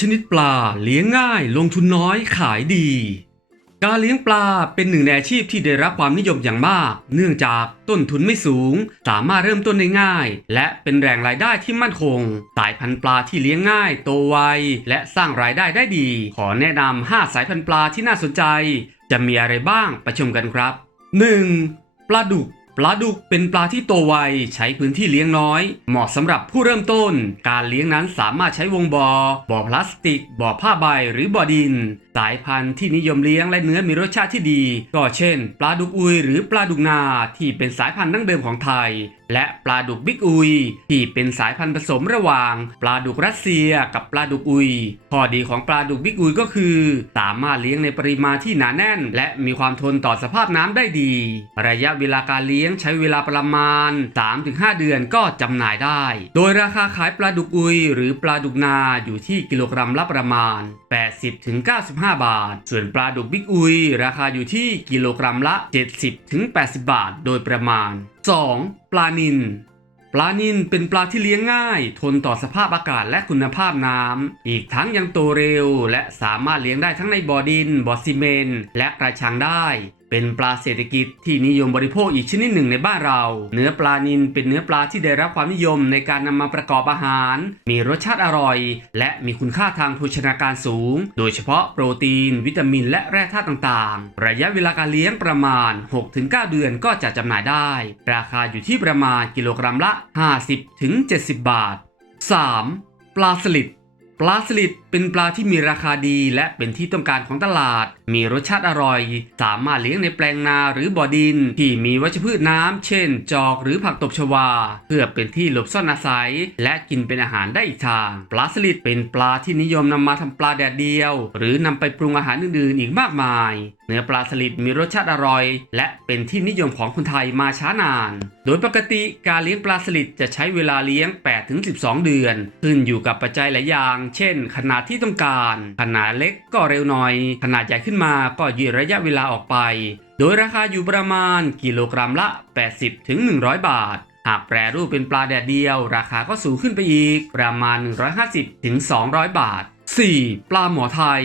ชนิดปลาเลี้ยงง่าย ลงทุนน้อยขายดี การเลี้ยงปลาเป็นหนึ่งในอาชีพที่ได้รับความนิยมอย่างมาก เนื่องจากต้นทุนไม่สูง สามารถเริ่มต้นได้ง่าย และเป็นแหล่งรายได้ที่มั่นคง สายพันธุ์ปลาที่เลี้ยงง่าย โตไวและสร้างรายได้ได้ดี ขอแนะนำ5สายพันธุ์ปลาที่น่าสนใจ จะมีอะไรบ้างไปชมกันครับ 1. ปลาดุก ปลาดุกเป็นปลาที่โตไวใช้พื้นที่เลี้ยงน้อย เหมาะสำหรับผู้เริ่มต้น การเลี้ยงนั้นสามารถใช้วงบอ่อบ่อพลาสติก บ่อผ้าใบหรือบ่อดินสายพันธุ์ที่นิยมเลี้ยงและเนื้อมีรสชาติที่ดี ก็เช่น ปลาดุกอุยหรือปลาดุกนาที่เป็นสายพันธุ์ดั้งเดิมของไทย และปลาดุกบิ๊กอุย ที่เป็นสายพันธุ์ผสมระหว่าง ปลาดุกรัสเซียกับปลาดุกอุยข้อดีของปลาดุกบิ๊กอุยก็คือ สามารถเลี้ยงในปริมาณที่หนาแน่น และมีความทนต่อสภาพน้ำได้ดี ระยะเวลาการเลี้ยงใช้เวลาประมาณ 3-5 เดือนก็จำหน่ายได้ โดยราคาขายปลาดุกอุย หรือปลาดุกนาอยู่ที่กิโลกรัมละประมาณ 80-95บาท ส่วนปลาดุกบิ๊กอุย ราคาอยู่ที่กิโลกรัมละ 70-80 บาท โดยประมาณ 2. ปลานิลปลานิลเป็นปลาที่เลี้ยงง่าย ทนต่อสภาพอากาศและคุณภาพน้ำ อีกทั้งยังโตเร็ว และสามารถเลี้ยงได้ทั้งในบ่อดิน บ่อซีเมนต์และกระชังได้ เป็นปลาเศรษฐกิจที่นิยมบริโภคอีกชนิดหนึ่งในบ้านเรา เนื้อปลานิลเป็นเนื้อปลาที่ได้รับความนิยมในการนำมาประกอบอาหาร มีรสชาติอร่อย และมีคุณค่าทางโภชนาการสูง โดยเฉพาะโปรตีน วิตามิน และแร่ธาตุต่างๆ ระยะเวลาการเลี้ยงประมาณ 6-9 เดือนก็จะจำหน่ายได้ ราคาอยู่ที่ประมาณกิโลกรัมละ 50-70 บาท 3. ปลาสลิด ปลาสลิดเป็นปลาที่มีราคาดีและเป็นที่ต้องการของตลาด มีรสชาติอร่อย สามารถเลี้ยงในแปลงนาหรือบ่อดิน ที่มีวัชพืชน้ำ เช่น จอกหรือผักตบชวา เพื่อเป็นที่หลบซ่อนอาศัย และกินเป็นอาหารได้อีกทาง ปลาสลิดเป็นปลาที่นิยมนำมาทำปลาแดดเดียว หรือนำไปปรุงอาหารอื่นๆอีกมากมาย เนื้อปลาสลิดมีรสชาติอร่อย และเป็นที่นิยมของคนไทยมาช้านาน โดยปกติการเลี้ยงปลาสลิดจะใช้เวลาเลี้ยง 8-12 เดือน ขึ้นอยู่กับปัจจัยหลายอย่างเช่น ขนาดที่ต้องการ ขนาดเล็กก็เร็วหน่อย ขนาดใหญ่ขึ้นมาก็ยืดระยะเวลาออกไป โดยราคาอยู่ประมาณกิโลกรัมละ 80-100 บาท หากแปรรูปเป็นปลาแดดเดียว ราคาก็สูงขึ้นไปอีก ประมาณ 150-200 บาท 4. ปลาหมอไทย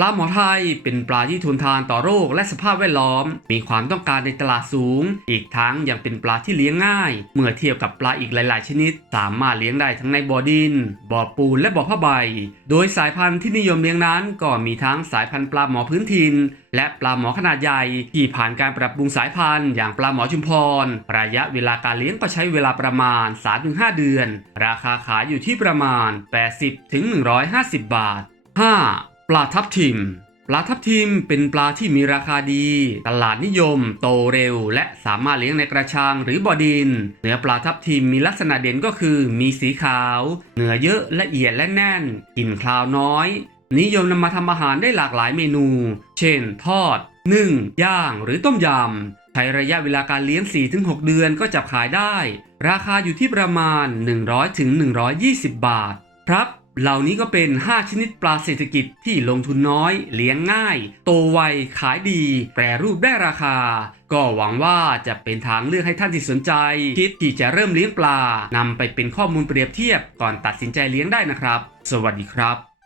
ปลาหมอไทยเป็นปลาที่ทนทานต่อโรคและสภาพแวดล้อม มีความต้องการในตลาดสูง อีกทั้งยังเป็นปลาที่เลี้ยงง่าย เมื่อเทียบกับปลาอีกหลาย ๆ ชนิด สามารถเลี้ยงได้ทั้งในบ่อดิน บ่อปูนและบ่อผ้าใบ โดยสายพันธุ์ที่นิยมเลี้ยงนั้น ก็มีทั้งสายพันธุ์ปลาหมอพื้นถิ่นและปลาหมอขนาดใหญ่ที่ผ่านการปรับปรุงสายพันธุ์อย่างปลาหมอชุมพร ระยะเวลาการเลี้ยงก็ใช้เวลาประมาณ 3-5 เดือน ราคาขายอยู่ที่ประมาณ 80-150 บาท 5. ปลาทับทิม ปลาทับทิมเป็นปลาที่มีราคาดี ตลาดนิยม โตเร็ว และสามารถเลี้ยงในกระชังหรือบ่อดิน เนื้อปลาทับทิมมีลักษณะเด่นก็คือ มีสีขาว เนื้อเยอะละเอียดและแน่น กลิ่นคลาวน้อย นิยมนำมาทำอาหารได้หลากหลายเมนู เช่น ทอด นึ่ง ย่าง หรือต้มยำ ใช้ระยะเวลาการเลี้ยง 4-6 เดือนก็จับขายได้ ราคาอยู่ที่ประมาณ 100-120 บาท ครับ เหล่านี้ก็เป็น 5 ชนิดปลาเศรษฐกิจที่ลงทุนน้อย เลี้ยงง่าย โตไว ขายดี แปรรูปได้ราคา ก็หวังว่าจะเป็นทางเลือกให้ท่านที่สนใจ คิดที่จะเริ่มเลี้ยงปลานำไปเป็นข้อมูลเปรียบเทียบก่อนตัดสินใจเลี้ยงได้นะครับ สวัสดีครับ